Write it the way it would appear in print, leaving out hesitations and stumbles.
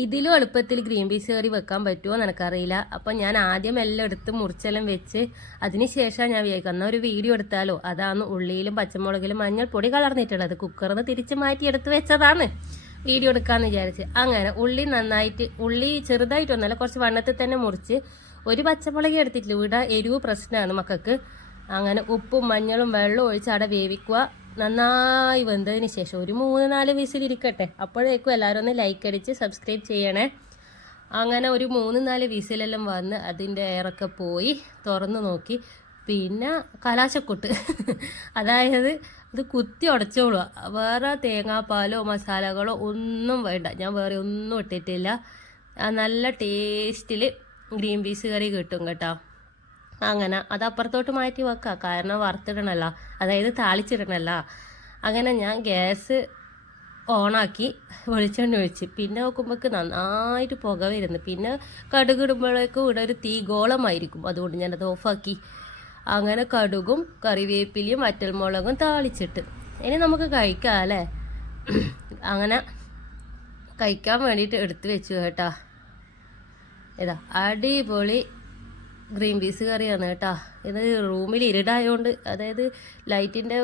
ഇതിലും എളുപ്പത്തിൽ green peas കറി വെക്കാൻ പറ്റുമോ എന്ന് എനിക്കറിയില്ല. അപ്പം ഞാൻ ആദ്യം എല്ലാം എടുത്ത് മുറിച്ചെല്ലാം വെച്ച് അതിന് ശേഷം ഞാൻ വിചാരിക്കും എന്നാൽ ഒരു വീഡിയോ എടുത്താലോ. അതാണ് ഉള്ളിയിലും പച്ചമുളകിലും മഞ്ഞൾപ്പൊടി കളർന്നിട്ടുള്ളത്. കുക്കറിൽ നിന്ന് തിരിച്ച് മാറ്റി എടുത്ത് വെച്ചതാണ് വീഡിയോ എടുക്കാമെന്ന് വിചാരിച്ച്. അങ്ങനെ ഉള്ളി നന്നായിട്ട്, ഉള്ളി ചെറുതായിട്ടൊന്നല്ല, കുറച്ച് വണ്ണത്തിൽ തന്നെ മുറിച്ച് ഒരു പച്ചമുളക് എടുത്തിട്ടില്ല. ഇവിടെ എരിവ് പ്രശ്നമാണ് മക്കൾക്ക്. അങ്ങനെ ഉപ്പും മഞ്ഞളും വെള്ളവും ഒഴിച്ച് അവിടെ വേവിക്കുക. നന്നായി വെന്തതിന് ശേഷം ഒരു 3-4 വിസിലിരിക്കട്ടെ. അപ്പോഴേക്കും എല്ലാവരും ഒന്ന് ലൈക്ക് അടിച്ച് സബ്സ്ക്രൈബ് ചെയ്യണേ. അങ്ങനെ ഒരു 3-4 വിസിലെല്ലാം വന്ന് അതിൻ്റെ എയറൊക്കെ പോയി തുറന്ന് നോക്കി. പിന്നെ കലാശക്കൊട്ട് അതായത് അത് കുത്തി ഉടച്ചോളുക. വേറെ തേങ്ങാപ്പാലോ മസാലകളോ ഒന്നും വേണ്ട. ഞാൻ വേറെ ഒന്നും ഇട്ടിട്ടില്ല. നല്ല ടേസ്റ്റിൽ ഗ്രീൻ പീസ് കറി കിട്ടും കേട്ടോ. അങ്ങനെ അത് അപ്പുറത്തോട്ട് മാറ്റി വെക്കാം, കാരണം വറുത്തിടണമല്ലോ, അതായത് താളിച്ചിടണമല്ലോ. അങ്ങനെ ഞാൻ ഗ്യാസ് ഓണാക്കി വെളിച്ചെണ്ണ ഒഴിച്ച് പിന്നെ നോക്കുമ്പോഴേക്ക് നന്നായിട്ട് പുക വരുന്നു. പിന്നെ കടുകിടുമ്പോഴേക്കും ഇവിടെ ഒരു തീ ഗോളമായിരിക്കും, അതുകൊണ്ട് ഞാനത് ഓഫാക്കി. അങ്ങനെ കടുകും കറിവേപ്പിലയും വറ്റൽമുളകും താളിച്ചിട്ട് ഇനി നമുക്ക് കഴിക്കാം അല്ലേ. അങ്ങനെ കഴിക്കാൻ വേണ്ടിയിട്ട് എടുത്ത് വെച്ചു കേട്ടോ. ഇതാ അടിപൊളി ഗ്രീൻ പീസ് കറിയാണ് കേട്ടോ. ഇത് റൂമിൽ ഇരുടായതുകൊണ്ട്, അതായത് ലൈറ്റിൻ്റെ